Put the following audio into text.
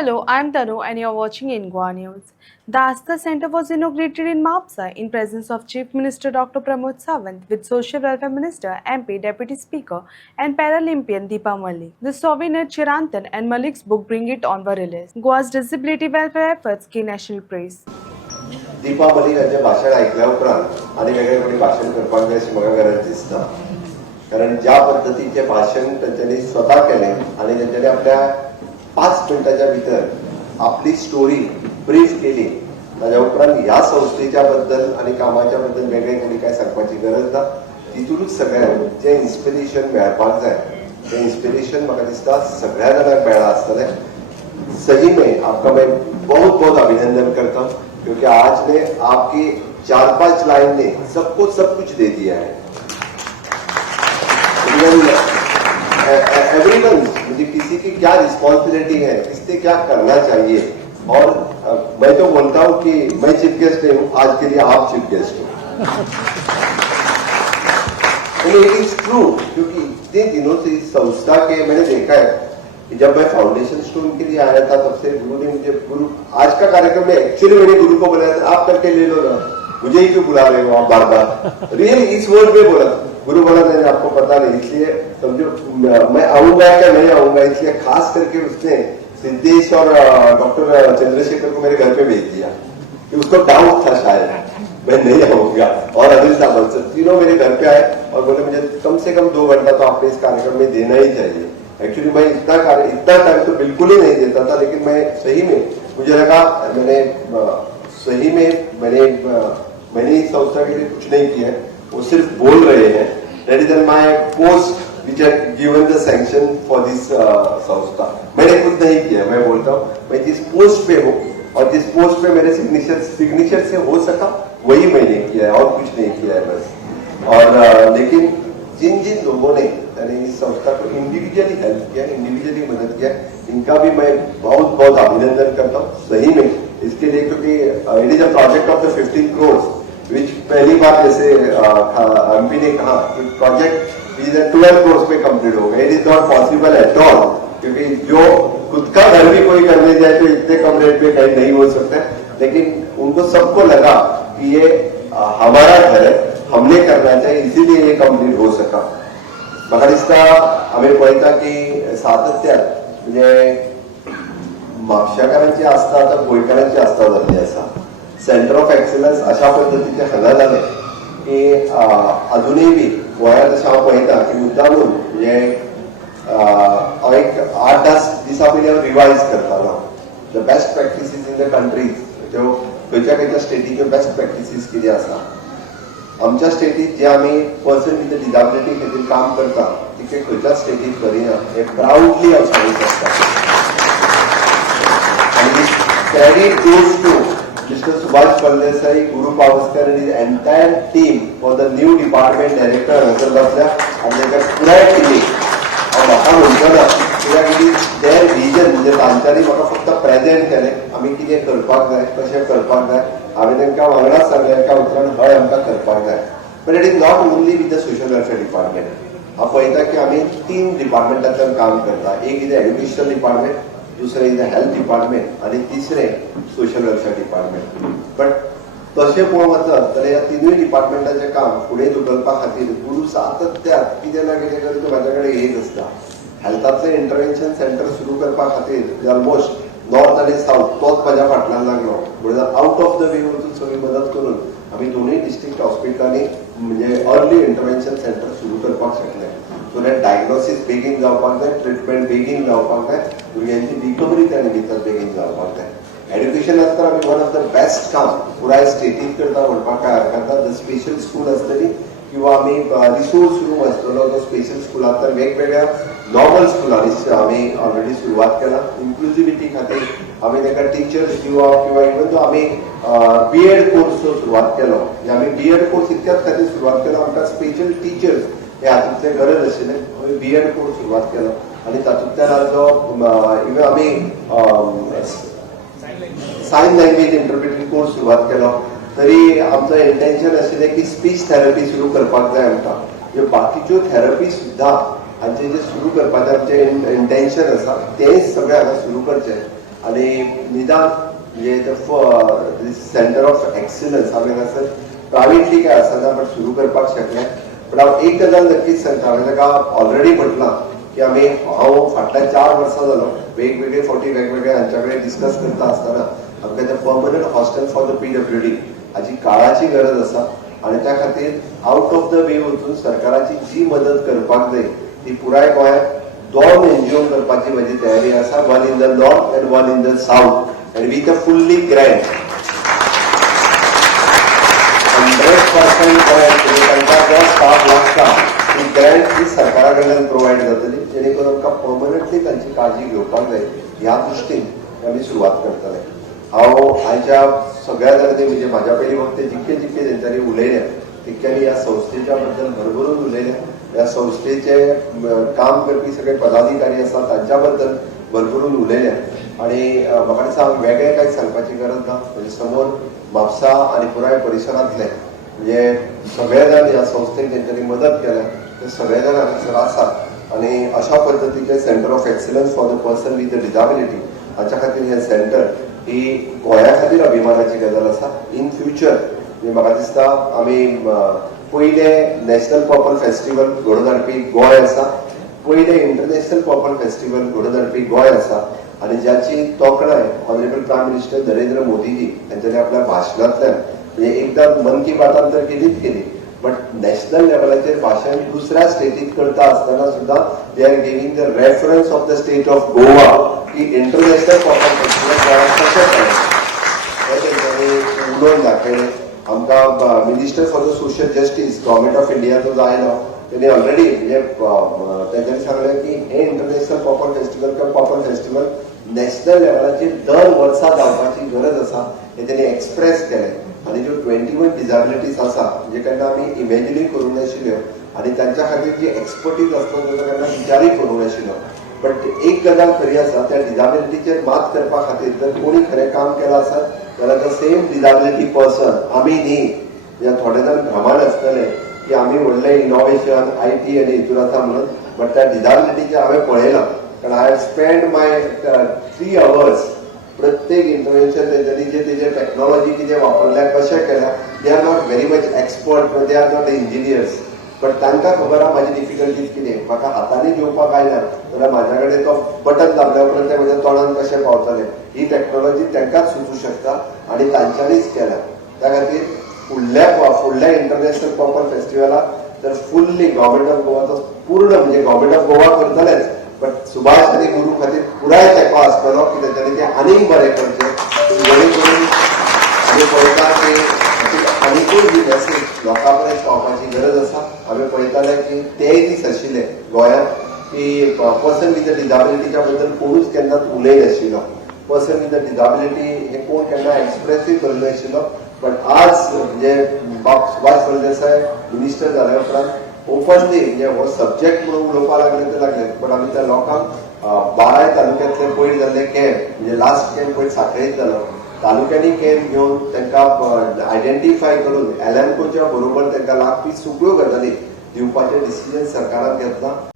Hello, I'm Tanu and you're watching Ingwa News. The Astha Center was inaugurated in Mapsa in presence of Chief Minister Dr. Pramod Sawant with Social Welfare Minister, MP, Deputy Speaker and Paralympian Deepa Malik. The souvenir Chirantan and Malik's book Bring It On were released. Goa's disability welfare efforts gain national praise. Deepa Malik यांचे भाषण ऐकल्या उपरांत आणि वेगळे कोणी भाषण करपाक जाय अशी म्हाका गरज दिसता. कारण ज्या पद्धतीचे भाषण त्यांच्यानी स्वतः केले आणि त्यांच्यानी आपल्या 5 मिनिटाच्या भितर आपली स्टोरी ब्रीफ केली. ताज्या उपरांत ह्या संस्थेच्या बद्दल आणि कामाच्या बद्दल वेगळे कोणी काय सांगपाची गरज ना. तितूनच सगळ्यांक जे इन्स्पिरेशन मेळपाक जाय ते इन्स्पिरेशन म्हाका दिसता सगळ्या जाणांक मेळ्ळा आसतलें. सही में आपका मैं बहुत बहुत अभिनंदन करता हूँ क्योंकि आज ने आपकी 4-5 लाइन ने सबको सब कुछ दे दिया है. एवरीवन मुझे किसी की क्या रिस्पॉन्सिबिलिटी है, किसने क्या करना चाहिए. और मैं तो बोलता हूँ कि मैं चीफ गेस्ट नहीं हूँ, आज के लिए आप चीफ गेस्ट हो. इट इज ट्रू क्योंकि इतने दिनों से इस संस्था के मैंने देखा है कि जब मैं फाउंडेशन स्टोन के लिए आया था तब से गुरु ने मुझे आज का कार्यक्रम में एक्चुअली मैंने गुरु को बुलाया था, आप करके ले लो ना, मुझे ही क्यों बुला रहे हो आप बार बार. रियली इस वर्ड में बोला. गुरु बोला नहीं आपको पता नहीं, इसलिए समझो मैं आऊंगा क्या नहीं आऊंगा, इसलिए खास करके उसने सिद्धेश और डॉक्टर चंद्रशेखर को मेरे घर पे भेज दिया कि उसको डाउट था शायद मैं नहीं आऊंगा. और अनिल साहब तीनों मेरे घर पे आए और बोले मुझे कम से कम 2 घंटा तो आपने इस कार्यक्रम में देना ही चाहिए. एक्चुअली मैं इतना टाइम तो बिल्कुल ही नहीं देता था, लेकिन मैं सही में मुझे लगा मैंने इस संस्था के लिए कुछ नहीं किया है, वो सिर्फ बोल रहे हैं. That is my post which have given the sanction for this संस्था. मैंने कुछ नहीं किया, मैं बोलता हूँ मैं जिस पोस्ट पे हूँ और जिस पोस्ट पे मेरे सिग्नेचर से हो सका वही मैंने किया है और कुछ नहीं किया है बस. और लेकिन जिन जिन लोगों ने इस संस्था को इंडिविजुअली हेल्प किया, इंडिविजुअली मदद किया, इनका भी मैं बहुत बहुत अभिनंदन करता हूँ सही में इसके लिए. क्योंकि it is a project of the 15 crore which पहली बार जैसे एमपी ने कहा कि प्रोजेक्ट इज 12 करोड़ पे कंप्लीट हो गया. It is not possible at all क्योंकि जो खुद का घर भी कोई करने जाए तो इतने कम रेट पे कहीं नहीं हो सकता. लेकिन उनको सबको लगा कि ये हमारा घर है, हमने करना चाहिए, इसीलिए ये कंप्लीट हो सका. म्हाका दिसता आम्ही पळयता की सातत्यान म्हणजे म्हापशाकारांची आस्था आता गोंयकारांची आस्था जाल्ली आसा. सेंटर ऑफ एक्सलन्स अशा पद्धतीचे हांगा जाले की अजूनही बी गोंयांत अशें हांव पळयता की मुद्दामून म्हणजे एक 8-10 दिसा पयलीं हांव रिवायज करतालो the best practices in the countries, ज्यो खंयच्या खंयच्या स्टेटीच्यो बेस्ट प्रॅक्टिसीस कितें आसा. आमच्या स्टेटीत जे आम्ही पर्सन विथ डिसेबिलिटी खातीर काम करता तिके खंयच्या स्टेटीत करिना हे प्राऊडली हांव सांगूंक शकता. आनी credit goes to mister Subhash Phaldesai, Guru Pawaskar and his entire team for the new department director हांगासर बसल्या आनी ताका पुराय टिमीक हांव म्हाका म्हणचो ना कित्याक देर विजन म्हणजे तांच्यांनी म्हाका फक्त प्रेजेंट केलें आमी कितें करपाक जाय कशें करपाक जाय. हांवें तांकां वांगडाच सांगलें एका उतरान हय आमकां करपाक जाय. But it is not only with the social welfare department. हांव पळयता की आमी 3 डिपार्टमेंटांतल्यान काम करता. एक इज एड्युकेशनल डिपार्टमेंट, दुसरें इज हेल्थ डिपार्टमेंट आणि तिसरें सोशल वेलफेअर डिपार्टमेंट. बट तशें पळोवंक वचत जाल्यार ह्या 3 डिपार्टमेंटाचें काम फुडें धुकलपा खातीर गुरू सातत्यान कितें ना कितें करता म्हाजे कडेन येत आसता. हेल्थातलें इंटरव्हेन्शन सेंटर सुरू करपा खातीर ऑलमोस्ट नॉर्थ आणि साऊथ तोच माझ्या फाटल्यान लागलो. म्हणजे आउट ऑफ द वे वचून सगळी मदत करून आम्ही दोन्ही डिस्ट्रिक्ट हॉस्पिटलांनी म्हणजे अर्ली इंटरव्हेन्शन सेंटर सुरू करपाक शकले. सो दॅट डायग्नोसीस बेगीन जावपाक जाय, ट्रिटमेंट बेगीन जावपाक जाय, भुरग्यांची रिकवरी त्या निमित्तान बेगीन जावपाक जाय. एड्युकेशनात तर आमी वन ऑफ द बेस्ट काम पुराय स्टेटीत करता म्हणपाक काय हरकत ना. स्पेशल स्कूल आसतली किंवा आमी रिसोर्स रूम आसतलो तो स्पेशल स्कुलांत तर वेगवेगळ्या नॉर्मल स्कुलांनी आमी ऑलरेडी सुरवात केला. इन्क्लुझिविटी खातीर आमी ताका टिचर्स किंवा इवन तो आमी बीएड कोर्स सुरवात केलो. आमी बीएड कोर्स इतक्याच खातीर सुरवात केलो आमकां स्पेशल टिचर्स हे हातूंतले गरज आशिल्ले. आमी बीएड कोर्स सुरवात केलो आनी तातूंतल्यान जो इवन आमी सायन लँग्वेज इंटरप्रिटिंग कोर्स सुरवात केलो. तरी आमचं इंटेन्शन आशिल्लें की स्पीच थेरपी सुरू करपाक जाय आमकां. ह्यो बाकीच्यो थेरपी सुद्दां हांचे जे सुरू करपाचें आमचें इंटेन्शन आसा तें सगळें हांगा सुरू करचें. आणि निदान म्हणजे सेंटर ऑफ एक्सिलन्स हांवें हांगासर प्रायवेटली काय आसना बट सुरू करपाक शकले. पण हांव एक गजाल नक्कीच सांगता, हांवें ताका ऑलरेडी म्हटलां की हांव फाटल्या 4 वर्सां जालो वेगवेगळे फावटी वेगवेगळे हांच्या कडेन डिस्कस करता आसतना आमकां तें permanent hostel for the PWD हाची काळाची गरज आसा आणि त्या खातीर आउट ऑफ द वे वचून सरकाराची जी मदत करपाक जाय ती पुराय गोंयांत 2 NGO करपाची म्हजी तयारी आसा, one in the north end one in the south end with a fully Grant 100% Grant तांकां जो स्टाफ लागता ती ग्रँट ही सरकारा कडल्यान प्रोवायड जातली, जेणे करून आमकां पर्मनंटली तांची काळजी घेवपाक जाय ह्या दृश्टीन आमी सुरवात करतले. हांव आयच्या सगळ्या जाणांनी म्हणजे म्हाज्या पयलीं वखते जितके जितके तेंच्यांनी उलयल्या तितक्यांनी ह्या संस्थेच्या बद्दल भरभरून उलयल्या. ह्या संस्थेचे काम करपी सगळे पदाधिकारी आसात तांच्या बद्दल भरभरून उलयल्या आणि म्हाका दिसता वेगळें कांय सांगपाची गरज ना. म्हणजे समोर म्हापसा आनी पुराय परिसरांतले म्हणजे सगळे जाण ह्या संस्थेक तेंच्यांनी मदत केल्या ते सगळे जाण हांगासर आसात आणि अशा पद्दतीचे centre of excellence for the person with the disability हाच्या खातीर हें सेंटर ही गोंया खातीर अभिमानाची गजाल आसा. इन फ्युचर म्हाका दिसता आमी पयले नॅशनल पर्पल फेस्टिवल घडोवन हाडपी गोंय आसा, पयले इंटरनॅशनल पर्पल फेस्टिवल घडोवन हाडपी गोंय आसा आणि ज्याची तोखणाय honourable prime minister Narendra Modiji यांच्यानी आपल्या भाशणांतल्यान म्हणजे एकदा मन की बातान तर केलीच केली बट नॅशनल लेवलाचेर भाशण दुसऱ्या स्टेटीत करता आसतना सुद्धा they are giving the reference of the state of Goa की इंटरनॅशनल पर्पल फेस्टिवल गोंयांत कशें जालें हें तेंच्यांनी उलोवन दाखयलें. आमकां minister for the social justice government of India जो आयलो त्यांनी ऑलरेडी म्हणजे तेंच्यांनी सांगलें की हे इंटरनॅशनल पर्पल फेस्टिवल किंवा पर्पल फेस्टिवल नॅशनल लेवलाचेर दर वर्सा जावपाची गरज आसा हें तेणी एक्सप्रेस केलें आणि ज्यो 21 डिजाबिलिटीज आसा म्हणजे केन्ना आमी इमॅजिनूय करूं नाशिल्ल्यो आणि तांच्या खातीर जी एक्सपर्टीज आसता ताचो केन्ना विचारूय करूं नाशिल्लो. बट एक गजाल खरी आसा त्या डिजाबिलिटीचेर मात करपा खातीर जर कोणी खरें काम केलां आसत जाल्यार द सेम डिजाबिलिटी पर्सन आमी न्ही म्हणजे थोडे जाण भ्रमाण आसतले की आमी व्हडले इनोव्हेशन IT आनी हितून आसा म्हणून बट त्या डिजाबिलिटीचेर हांवें पळयलां कारण I have spend my 3 hours प्रत्येक इंटरव्हेन्शन तेंच्यांनी जे तेजे टेक्नॉलॉजी कितें वापरल्या कशें केल्या they are not very much expert they are not engineers but तांकां खबर आहा म्हाजी डिफिकल्टीज कितें. म्हाका हातांनी घेवपाक आयना जाल्यार म्हाज्या कडेन तो बटन दाबल्या उपरांत ते म्हज्या तोंडान कशें पावतलें ही टेक्नॉलॉजी तांकांच सुचूं शकता आणि तांच्यांनीच केल्या. त्या खातीर फुडल्या इंटरनॅशनल पर्पल फेस्टिवलाक तर फुल्ली गव्हर्मेंट ऑफ गोवाचो पूर्ण म्हणजे गव्हर्मेंट ऑफ गोवा करतलेच बट सुभाष आनी गुरू खातीर पुराय तेंको आसतलो की तेंच्यांनी तें आनीक बरें करचें जेणे करून आमी पळयता की आनीकूय ही मॅसेज लोकां पर्यंत पावपाची गरज आसा. हांवें पळयतालें की तेय दीस आशिल्ले गोंयांत की पर्सन विथ द डिजाबिलिटीच्या बद्दल कोणूच केन्नाच उलयनाशिल्लो. पर्सन विथ द डिजाबिलिटी हे कोण केन्ना एक्सप्रेसूय करनाशिल्लो बट आज म्हणजे सुभाष फळदेसाय मिनिस्टर जाल्या उपरांत ओपनली म्हणजे हो सब्जेक्ट म्हणून उलोवपाक लागले ते लागले बट आमी त्या लोकांक 12 तालुक्यांतले पयर जाल्ले कॅम्प म्हणजे लास्ट कॅम्प पयर सांखळेंत जालो तालुक्यांनी कॅम्प घेवन तांकां आयडेंटिफाय करून एलॅम्कोच्या बरोबर तांकां लागपी सगळ्यो गजाली दिवपाचें डिसिजन सरकारान घेतलां